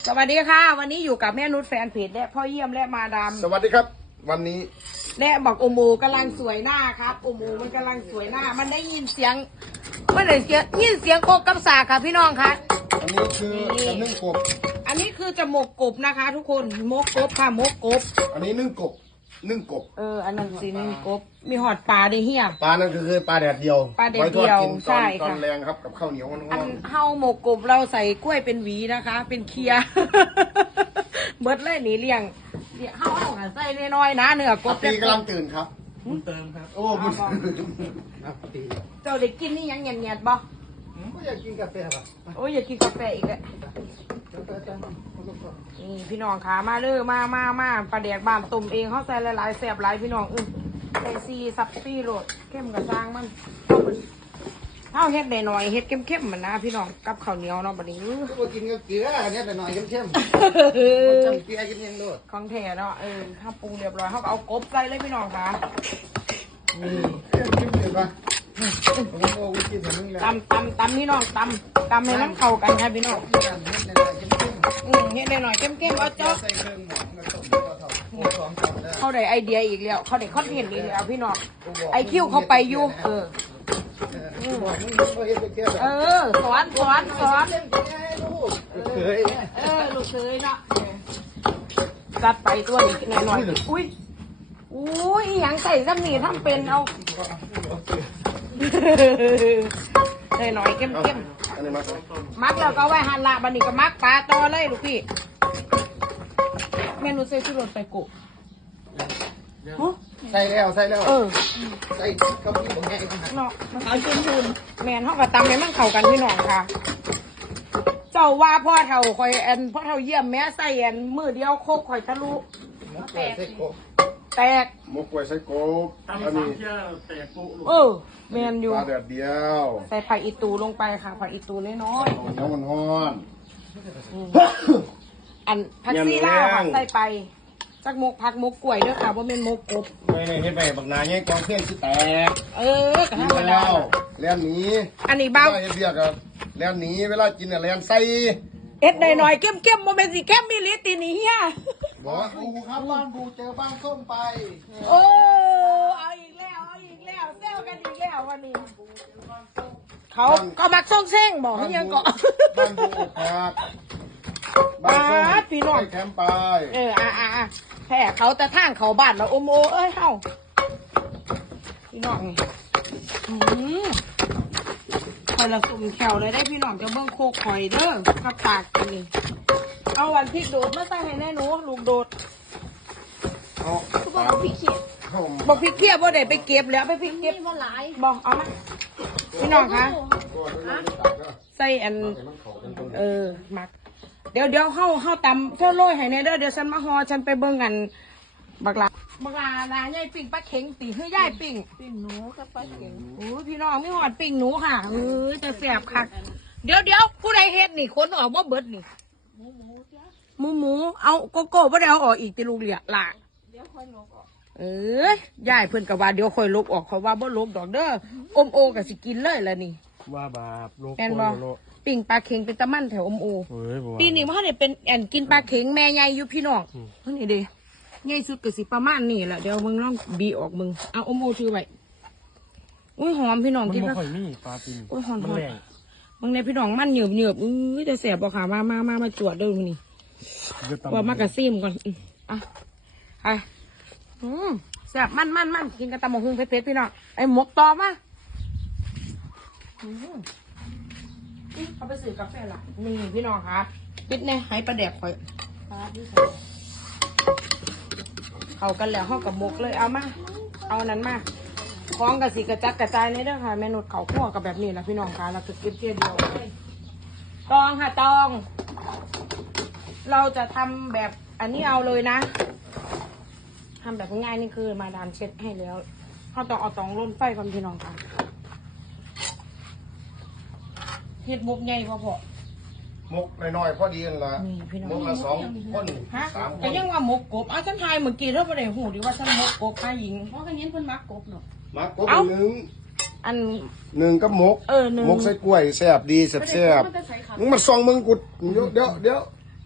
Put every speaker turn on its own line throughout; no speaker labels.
สวัสดีค่ะวันนี้อยู่กับแม่นุชแฟนเพจและพ่อเยี่ยมและมาดาม
สวัสดีครับ วันนี้
และบอกโอโมกำลังสวยหน้าครับโอโมมันกำลังสวยหน้ามันได้ยินเสียงมันได้ยินเสียงโคกกับสากค่ะพี่น้องคะ
อันนี้คือจะนึ่งกบ
อันนี้คือจะหมกกบนะคะ ทุกคนหมกกบค่ะหมกกบ
อันนี้นึ่งกบ
อันนั้นสินึ่งกบมีหอดปลาได้เฮีย
ปลานั่นคือปลาแดดเดียว
ปลาแดดเดียวใช่ค่ะ
ตอนแรงครับกับข้าวเหนียว
อันเฮาหมกกบเราใส่กล้วยเป็นหวีนะคะ เป็นเคียเบิดเลยหนีเลี้ยงเฮาใส่น้อยๆนะเนื้อกบ
ตีกำลังตื่นครับ
บุญเติมครับ
โอ้บุญ
เจ้าได้กินนี่ยังเงียบๆบ่
ก็อยากกินกาแฟป่ะ
โอ้ยอยากกินกาแฟอีกแล้วนี่พี่น้องขามาเลยมาปลาแดกบ้านต้มเองเขาใส่หลายๆแซ่บหลายพี่น้องใส่ซีซับซี่โรดเข้มกับจางมันเท่าเฮ็ดได้หน่อยเฮ็ดเข้มๆมันนะพี่น้องกับข้าวเหนียวเนาะบัดนี้
ก็กินกับเกลือเนี่ยแต่หน่อยเข้มๆจำเกลือกินยังโดด
ของแท้เนาะถ้าปรุงเรียบร้อยเขาก็เอากบใส่เลยพี่น้องค่ะ
นี่กินเลยป่ะ
ตำพี่น้องตำให้มันเข้ากันค่ะพี่น้องเฮ็ดได้หน่อยเข้มๆเอาจ๊อกเขาได้ไอเดียอีกแล้วเขาได้คอนเทนต์อีกแล้วพี่น้องไอคิวเขาไปอยู่สอนลูกเคยเนาะจัดไปตัวนี้หน่อยอุ้ยยังใส่ซ้ำนี่ทำเป็นเอาได้หน่อยเข้มมักแล้วก็ไว้หันละบันนี้ก็มักปลาต่อเลยลูกพี่เมนูใส่ชูรสไปกุ
ใส่แล้วใส่ข้าวเหนียวแห้ง
เนาะมันเอาชุนแมนเขาก็ตำให้มันเข้ากันพี่น้องค่ะเจ้าว่าพ่อเท่าคอยพ่อเท่าเยี่ยมแม่ใส่มือเดียวโคกคอยทะลุแตก
มกกล้วยใส่กบอันนี้
แมนอยู่
ปลาแดดเดียว
ใส่ผักอีตูลงไปค่ะผักอีตูน้อย
ๆน้ำมันฮ้อน
อันผักซีลาวใส่ไปจักมกผักมกกล้วยด้วยค่ะว่าเป็นมกกบ
ไม่เฮ็ดไปบักนาเนี่ยกองเพื่อนสิแตก
กระทำแล้ว
เลี้ยนหนี
อันนี้เบ้า
เฮ็ดเบียกับเลี้ยนหนีเวลากินเลี้ยนใส่
หน่อยเข้มโมเมนต์สิเข้มมีลิตีนี่เฮีย
บอกบูครับบ้านบูเจอบ้านส้มไป
เอาอีกแล้วเซลกันอีกแล้ววันนี้เขาก็มักส่งเส้งบอกให้ยังเกาะ
บ้านบูครับ
บ้านพี่น้อง
แคมป์ไป
แค่เขาแต่ทางเขาบ้านเราโอโมเฮ้าพี่น้องคอยละสุ่มแขวเลยได้พี่น้องจะเบิ้งโคกหอยเด้อกับปากกันนี่เอาวันพริกโดดมาใส่ให้แน่หนูลูกโดดบอกพริกเขียบอกพริกเขียบ่ได้ไปเก็บแล้วไปพริกเก็บบอกเอามาพี่น้องคะใส่มักเดี๋ยวเข้าตำเท่าโรยให้แน่เด้อเดี๋ยวฉันมาฮอฉันไปเบิ้งกันบักลาลาใหญ่ปิ่งปลาเข็งตีให้ใหญ่ปิ่งหนูกับปลาเข็งโอ้พี่น้องไม่หอดปิ่งหนูค่ะจะแสบค่ะเดี๋ยวผู้ใดเฮ็ดนี่คนออกบ่เบิดนี่หมูเอาโกโก้บ่ได้เอาออกอีกตีลูกเหลี่ยล่ะเดี๋ยวค่อยลบออกยายเพิ่นกับว่าเดี๋ยวค่อยลบออกเขาว่าบ่ลบดอกเด้อมโอกับสิกินเลยแล้วนี่
ว่าบาปโลก
ปิ่งปลาเข็งเป็นตะมั่นแถวโอปีนี้ว่าเนี่ยเป็นกินปลาเข็งแม่ใหญ่อยู่พี่น้องนี่ดิใหญ่สุดก็สิประมาณนี่แหละเดี๋ยวมึงลองบีออกมึงเอาโอถือไว้อุ้ยหอมพี่น้องกินแล้วอุ้ยหอมบางในพี่น้องมันเหนียวจะแสบบ่ค่ะมาจวดเด้อนี่ว่ามากระซิมก่อนแสบมันกินกระตำหมกหุ้งเผ็ดพี่น้องไอ้หมกตอมาเขาไปซื้อกาแฟละนี่พี่น้องครับปิดแน่ให้ประแดกคอยเข้ากันแล้วห้องกับมกเลยเอานั้นมาคล้องกับสีกระจัดกระจายนี่เด้อค่ะเมนูเขาคั่วกับแบบนี้นะพี่น้องค่ะเราจะเก็บเดียวตองค่ะตองเราจะทำแบบอันนี้เอาเลยนะทำแบบง่ายนี่คือมาดามเช็ดให้แล้วเขาต้องเอาตองร่นไฟก่อนพี่น้องค่ะเฮ็ดมุกใหญ่พอ
มกน้อยๆพอดีกันละมกละ2 คน3 คน
ก็ยังว่ามกกบฉันทายเมื่อกี้เท่าไหร่หูดีว่าฉันมกกบพาหญิง
เพราะกันนี้เพิ่นมักกบเนาะ
มักกบ1หนึ่งกับมก
หนึ่ง
มกใส่กล้วยแซ่บดีแซ่บมึงมาส่องมึงกุดเดี๋ยว
เ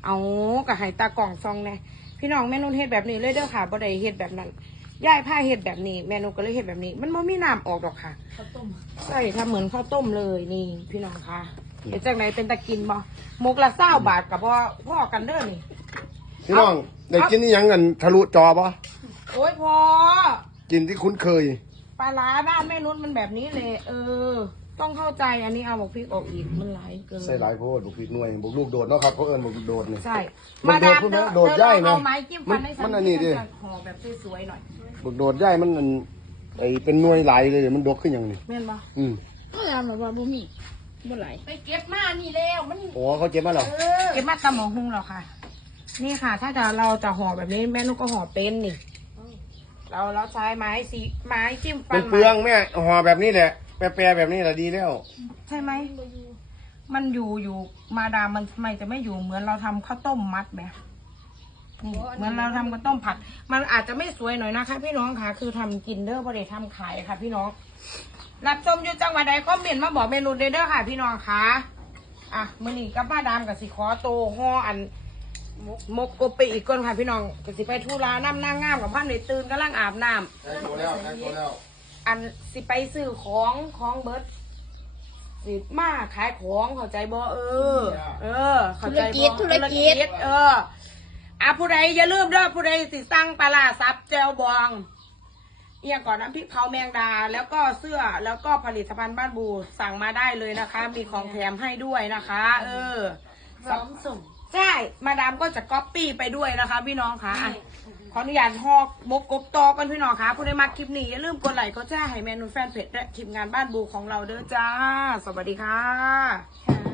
เอากะให้ตากล่องซองแน่พี่น้องแม่นุ่นเฮ็ดแบบนี้เลยเด้อค่ะบ่ได้เฮ็ดแบบนั้นยายผ้าเฮ็ดแบบนี้แม่นุ่นก็เลยเฮ็ดแบบนี้ มันบ่มีน้ำออกดอกค่ะข้าวต้มใช่ทำเหมือนข้าวต้มเลยนี่พี่น้องค่ะเฮ็ดจากไหนเป็นตะกินบ่มกละ20 บาทกับพ่อกันเด้อนี่
พี่น้องได้กินนี่ยังกันทะลุจอปะ
โอ้ยพอ
กินที่คุ้นเคย
ปลาร้าบ้านแม่นุ่นมันแบบนี้เลยต้องเข้าใจอันนี้เอาบอกพริกออกอีกมันหลายเกิน
ใส่หลายโพดบุกพริกหน่วยบุกลูกโดดเนาะครับเขาเอิญบุกโดดนี่
ใช่
มันโดดพุ่นนะโดดย่ายนะ
เอาไม้จิ้มฟันให้ฉั
มันอันนี้ดิ
ห่อแบบสวยๆหน่อย
บุกโดดย่ายมันไอเป็นหน่วยหลายเลยมันดกขึ้นอย่างนี้
แม่นปะ
ก็ยามแบบว่าบ่มีบ่ไหล
ไปเก็บมานี่แล้วมัน
โอ้เขาเจ็บมาเหรอ
เก็บมาตำหมองหุงแล้วค่ะ นี่ค่ะ ถ้าเราจะห่อแบบนี้แม่นุกก็ห่อเป็นนี่ เราใช้ไม้จิ้มฟั
มัน นเปลืองแม่ห่อแบบนี้แหละแปรแบบนี้แหละดีแล้ว
ใช่ไหมมันอยู่มาดามมันทำไมจะไม่อยู่เหมือนเราทำข้าวต้มมัดแบบนี่เหมือนเราทำข้าวต้มผัด มันอาจจะไม่สวยหน่อยนะคะพี่น้องค่ะ คือทำกินเด้อประเดี๋ยวทำขายค่ะ พี่น้องรับชมอยู่จังหวัดใดคอมเมนต์มาบอกเมนูเด้อค่ะ พี่น้องค่ะอ่ะมื้อนี้กับมาดามกับสิขอโตห่ออันมกกบไปอีกก่อนค่ะพี่น้องก็สิไปทุราน้ำนางงามกับพันในตื่นกำลังอาบน้ำ
ได้ตัวแล้วได้ตัวแล้ว
อันสิไปซื้อของเบิร์ดสิมาขายของเข้าใจบ่เข้าใจบ่ธุรกิจผู้ใดอย่าลืมเด้อผู้ใดสิสั่งปลาร้าซับแจวบองเอียงก่อนน้ำพริกเผาแมงดาแล้วก็เสื้อแล้วก็ผลิตภัณฑ์บ้านบูสั่งมาได้เลยนะคะ มีของแถมให้ด้วยนะคะพร้อมส่งใช่มาดามก็จะก๊อปปี้ไปด้วยนะคะ พี่น้องค่ะขออนุญาตฮอกมกกบตอกันพี่น้องค่ะผู้ใดมาคลิปนี้อย่าลืมกดไลค์กดแชร์ให้เมนูแฟนเพจและทีมงานบ้านบูของเราเด้อจ้าสวัสดีค่ะ